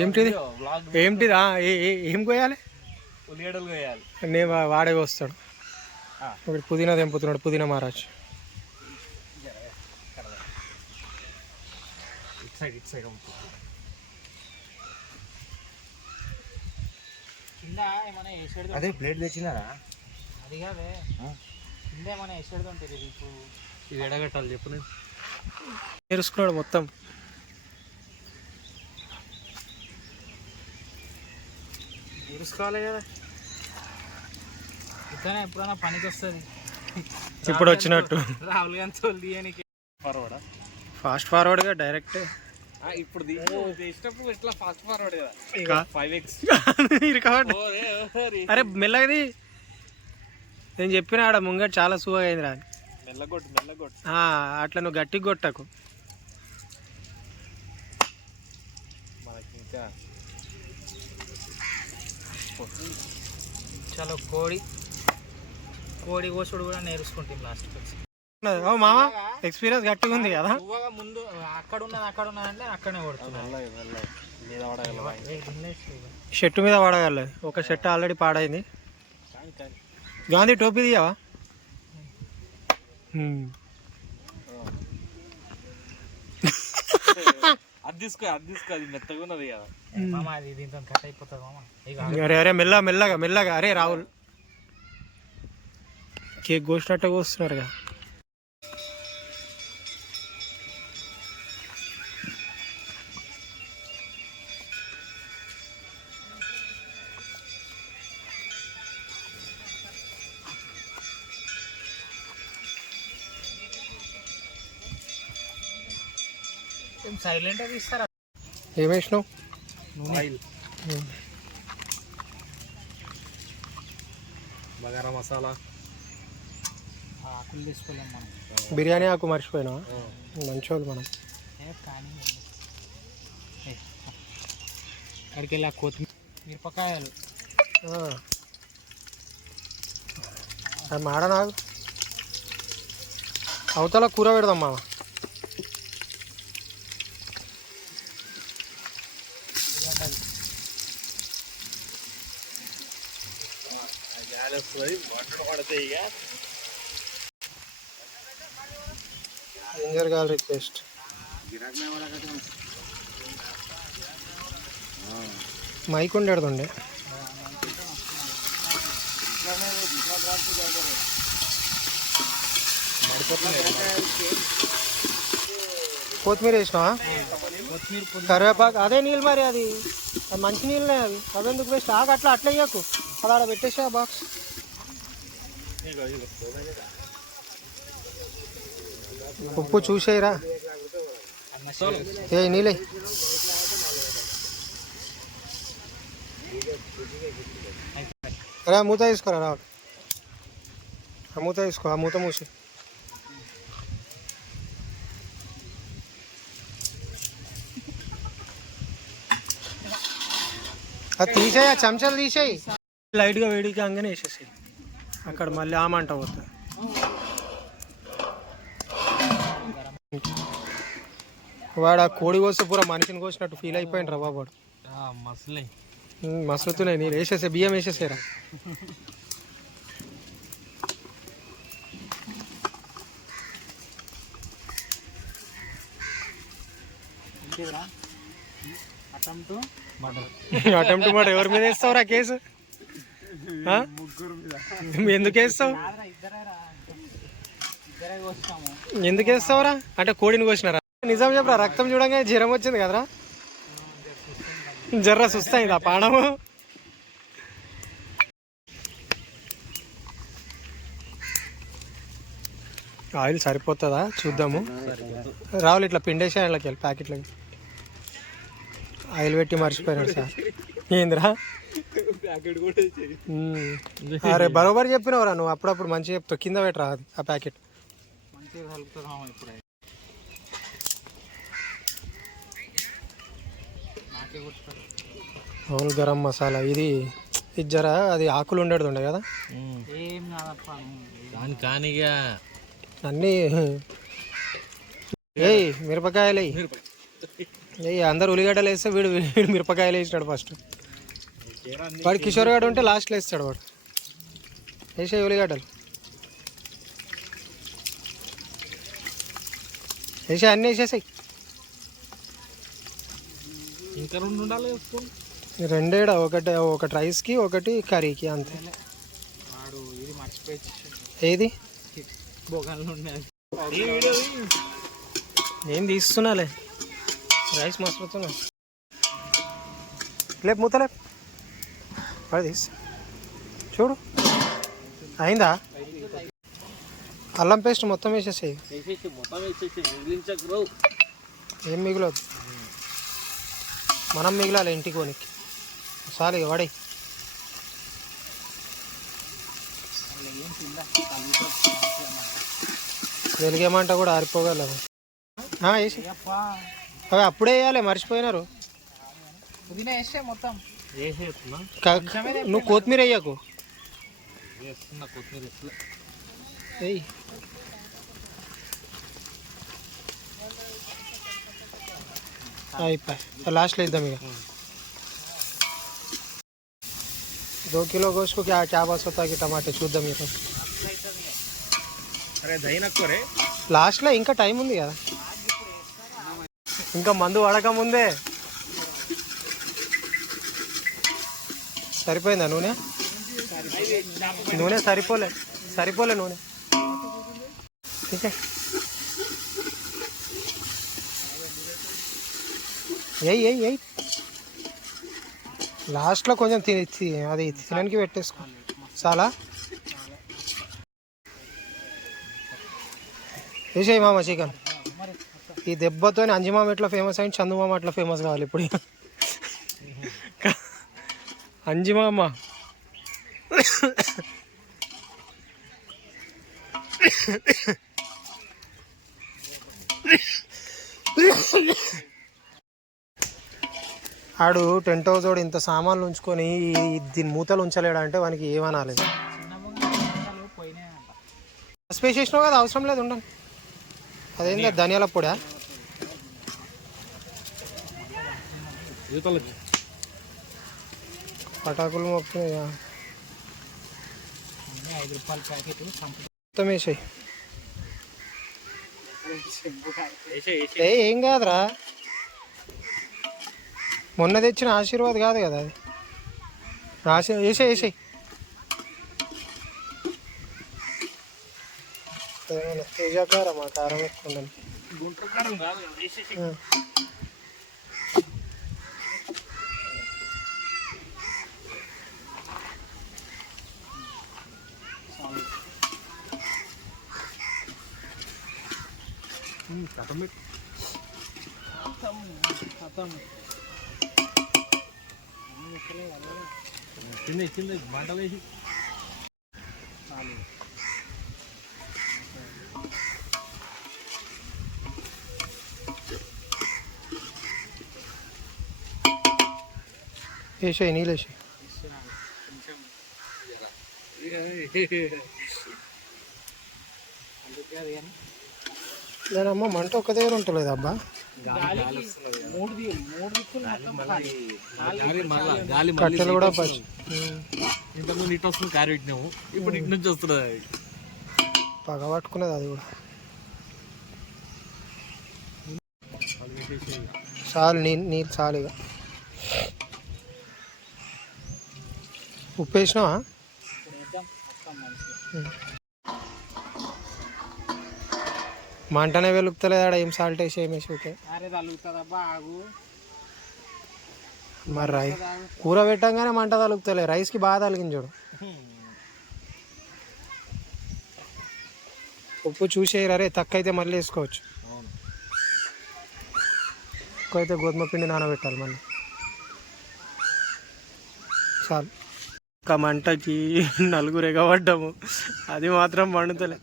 ఏమిటిది ఏమిటిదా ఏం కోయాలి? ఉల్లిగడ్డలు కోయాలి. నేను వాడే వస్తాడు. ఒకటి పుదీనా తెంపుతున్నాడు, పుదీనా మహారాజ్. అదే ప్లేట్ తెచ్చినారా? అది కాదే కింద ఏమైనా వేసేది తెలియదు. ఇప్పుడు ఇది ఎడగట్టాలి చెప్పు. నేను నేర్చుకున్నాడు మొత్తం. నేర్చుకోవాలి కదా, ఇట్లనే ఎప్పుడైనా పనికి వస్తుంది. ఇప్పుడు వచ్చినట్టు రాహుల్ గాంధీ తీయనికి ఫాస్ట్ ఫార్వర్డ్గా డైరెక్ట్. ఇప్పుడు తీసినప్పుడు ఇట్లా ఫాస్ట్ ఫార్వర్డ్ కదా, 5x. అరే మెల్లగది, నేను చెప్పిన ఆడ ముంగట చాలా సువగా అయింది రా. అట్లా నువ్వు గట్టిగా కొట్టకు. చలో కోడి కోసుడు కూడా నేర్చుకుంటాం లాస్ట్. మామ ఎక్స్పీరియన్స్ గట్టిగా ఉంది కదా. ముందు అక్కడ ఉన్నదంటే అక్కడనే కొడుతున్నా. షర్టు మీద పడగల. ఒక షర్ట్ ఆల్రెడీ పాడైంది. గాంధీ టోపీ తీయవా? అది తీసుకో అది మెత్తగా ఉన్నది కదా మామ, అది దీంతో కట్ అయిపోతుంది మామ. అరే అరే మెల్లగా. అరే రాహుల్ కేక్ కోసినట్టు కోస్తున్నారు కదా. సైలెంట్ అది ఇస్తారా? ఏం వేసినావు? బగారా మసాలా, ఆకులు తీసుకోలేం మనం. బిర్యానీ ఆకు మర్చిపోయినా. మంచోళ్ళు మనం. కానీ అక్కడికి వెళ్ళి కొత్తిమీర, మిరపకాయలు అది మాడ నాకు. అవతల కూర పెడదాం మామ. Ginger garlic paste. మైక్ ఉండేడుతుండే. కొత్తిమీర వేసినావా? కరివేపాకు అదే నీళ్ళు. మరి అది మంచి నీళ్ళనే అవి. అవెందుకు వేస్ట్? అట్లా వేయకు. అది ఆడ పెట్టేసా బాక్స్. ఉప్పు చూసేయరా. ఏ నీళ్ళే. అరే మూత తీసుకోరా రావు. మూత తీసుకో. ఆ మూత మూసి. అది తీసేయి, చెంచాలు తీసేయి. లైట్గా వేడిగా అంగనే వేసేసాయి. అక్కడ మళ్ళీ ఆమంట పోతుంది. వాడు ఆ కోడి కోస్తే పూరా మనిషిని కోసినట్టు ఫీల్ అయిపోయింది రా బాబు. వాడు మసలుతున్నాయి నీళ్ళు. వేసేసే బియ్యం వేసేసారా. అటెంప్ట్ మాట ఎవరి మీద వేస్తావురా కేసు? ఎందుకు వేస్తావు? ఎందుకు వేస్తావురా? అంటే కోడిని కోసినారా? నిజం చెప్పరా. రక్తం చూడంగానే జ్వరం వచ్చింది కదరా. జర్ర సుస్తాయింది ఆ పానము. ఆయిల్ సరిపోతుందా చూద్దాము. రావులు ఇట్లా పిండేసా ఇళ్ళకి వెళ్ళి ప్యాకెట్లకి. ఆయిల్ పెట్టి మర్చిపోయినాడు సార్. ఏందిరా? అరే బరోబర్ చెప్పినవరా నువ్వు. అప్పుడప్పుడు మంచిగా చెప్తావు. కింద పెట్టరా అది ఆ ప్యాకెట్. హోల్ గరం మసాలా ఇది జరా. అది ఆకులు ఉండేది ఉండే కదా. అన్నీ మిరపకాయలు అందరు ఉల్లిగడ్డలు వేస్తే వీడు వీడు మిరపకాయలు వేసినాడు ఫస్ట్. వాడు కిషోర్ గాడు ఉంటే లాస్ట్లో వేస్తాడు వాడు. వేసే ఉల్లిగడ్డలు వేసే అన్నీ వేసేసాయి. ఇంకా 2 ఉండాలి. రెండేడా, ఒకటి రైస్కి ఒకటి కర్రీకి అంతే. ఏది నేను తీస్తున్నాలే, రైస్ మస్తున్నా. లేపు మూతలే పడి తీసి చూడు అయిందా. అల్లం పేస్ట్ మొత్తం వేసేసేయి, ఏం మిగిలదు. మనం మిగిలాలి ఇంటికి కొనికి చాలు ఇక వాడే. వెలిగేమంట కూడా ఆరిపోగలదు. వేసి అవి అప్పుడే వేయాలి, మర్చిపోయినారు. నువ్వు కొత్తిమీర వేయకు. వెయ్యి అయిపోయి లాస్ట్లో ఇద్దాం ఇక. 2 किलो गोश्त को क्या बात होता है कि टमाटे చూద్దాం ఇక. లాస్ట్లో ఇంకా టైం ఉంది కదా, ఇంకా మందు పడక ముందే. సరిపోయిందా నూనె? నూనె సరిపోలే నూనె. ఎయ్ లాస్ట్లో కొంచెం అది తినడానికి పెట్టేసుకో చాలా. వేసేయి మామ చికెన్. ఈ దెబ్బతో అంజిమామ ఎట్లా ఫేమస్ అయింది, చందుమామ అట్లా ఫేమస్ కావాలి ఇప్పుడు. అంజిమామ ఆడు టెంట్ హౌస్ వాడు ఇంత సామాన్లు ఉంచుకొని దీని మూతలు ఉంచలేడా అంటే వానికి ఏమనాలి. స్పేస్ చేసినావు కదా, అవసరం లేదు ఉండండి. అదేందా ధనియాల పొడా? పటాకులు మొత్తం వేసాయి. ఏం కాదురా, మొన్న తెచ్చిన ఆశీర్వాద్ కాదు కదా అది. వేసేయి తేజాకారం, ఆ కారం ఎక్కువ. చిన్న మంటలు వేసి వేసాయి, నీళ్ళు వేసాయి. లేదమ్మా మంట ఒక్క దగ్గర ఉంటలేదు అబ్బా. కట్టెలు కూడా ఇటు వస్తుంది, కారు పెట్టినాము, ఇప్పుడు ఇటు నుంచి వస్తున్నది. పగ పట్టుకున్నది అది కూడా. చాలు నీళ్ళు చాలు ఇక. ఉప్పు వేసినావా? మంటనే వెలుగుతలేదు ఆడ. ఏం సాల్ట్ వేసి ఏమేసి ఓకే. మరి కూర పెట్టంగానే మంట తలుగుతలే, రైస్కి బాగా తలిగింది చూడు. ఉప్పు చూసేయరు, అరే తక్కువ అయితే మళ్ళీ వేసుకోవచ్చు. ఎక్కువ అయితే గోధుమ పిండి నానబెట్టాలి మళ్ళీ. చాలు. ఒక మంటకి 4 ఎగబడ్డాము, అది మాత్రం వండుతలే.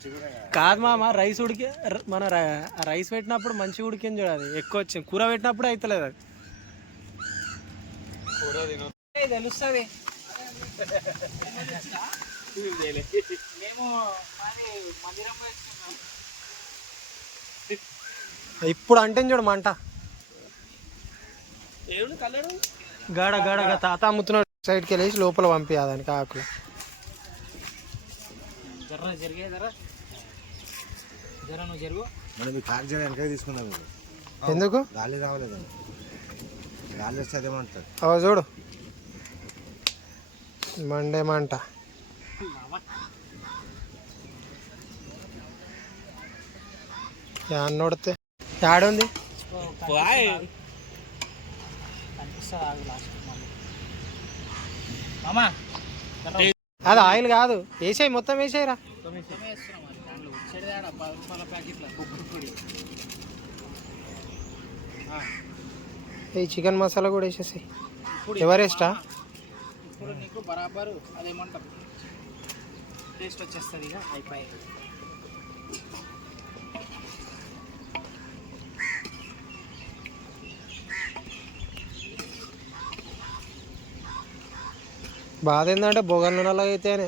కాదు మామ, రైస్ ఉడికి మన రైస్ పెట్టినప్పుడు మంచిగా ఉడికింది చూడాలి, ఎక్కువ వచ్చింది. కూర పెట్టినప్పుడు అవుతలేదు అది. తెలుస్తుంది ఇప్పుడు అంటే చూడు మంట. గాడ గాడ తాత అమ్ముతున్నాడు. సైడ్కి వెళ్ళేసి లోపల పంపించదానికి ఆకులు. ఎందుకు గాలి రావలేదు, గాలి వస్తే అదేమంటారు. అవ చూడు మండే మంట. నోడితే ఆడుంది అది ఆయిల్ కాదు. వేసాయి మొత్తం వేసాయిరా. ఈ చికెన్ మసాలా కూడా వేసేసాయి. ఎవరెస్టా ఇప్పుడు నీకు బరాబరు అదేమంటారు టేస్ట్ వచ్చేస్తుంది. ఇక అయిపోయి బాధ ఏంటంటే బొగన్లు అలాగ అయితేనే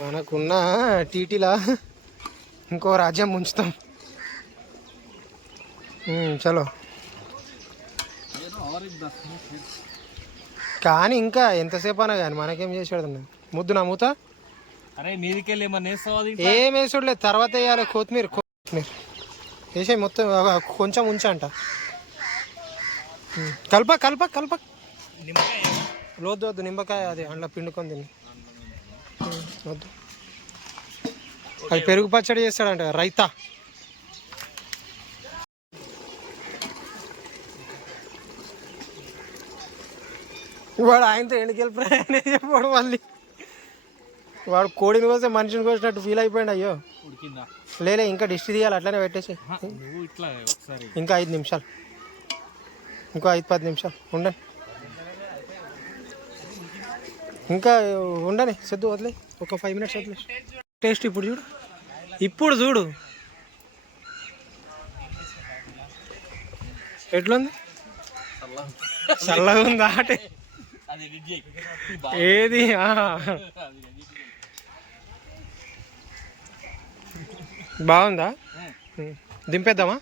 మనకున్న టీటీలా ఇంకో రాజ్యం ముంచుతాం. చలో కానీ ఇంకా ఎంతసేపు అన్నా కానీ మనకేం చేసాడు ముద్దు నా మూత. అరే మీదికెళ్ళి ఏమన్నా వేస్తావా? ఏం వేసుడులేదు, తర్వాత వేయాలి. కొత్తిమీర వేసే మొత్తం కొంచెం ఉంచంట. కలప కలప కలప లోద్దు వద్దు. నిమ్మకాయ అది అందులో పిండుకొని తిని వద్దు. అది పెరుగు పచ్చడి చేస్తాడంట రైతా. వాడు ఆయనతో ఎన్నికెళ్ళి ప్రయాణం చెప్పాడు. మళ్ళీ వాడు కోడిని కోస్తే మనిషిని కోసినట్టు ఫీల్ అయిపోయాడు. అయ్యో లేలే ఇంకా డిష్ తీయాలి, అట్లనే పెట్టేసి. ఇంకా 5 నిమిషాలు, ఇంకో 5-10 నిమిషాలు ఉండండి. ఇంకా ఉండని సిద్ధు వదిలే, ఒక 5 మినిట్స్ వదిలే. టేస్ట్ ఇప్పుడు చూడు, ఇప్పుడు చూడు ఎట్లుంది. చల్లగా ఉందా అంటే ఏది బాగుందా? దింపేద్దామా?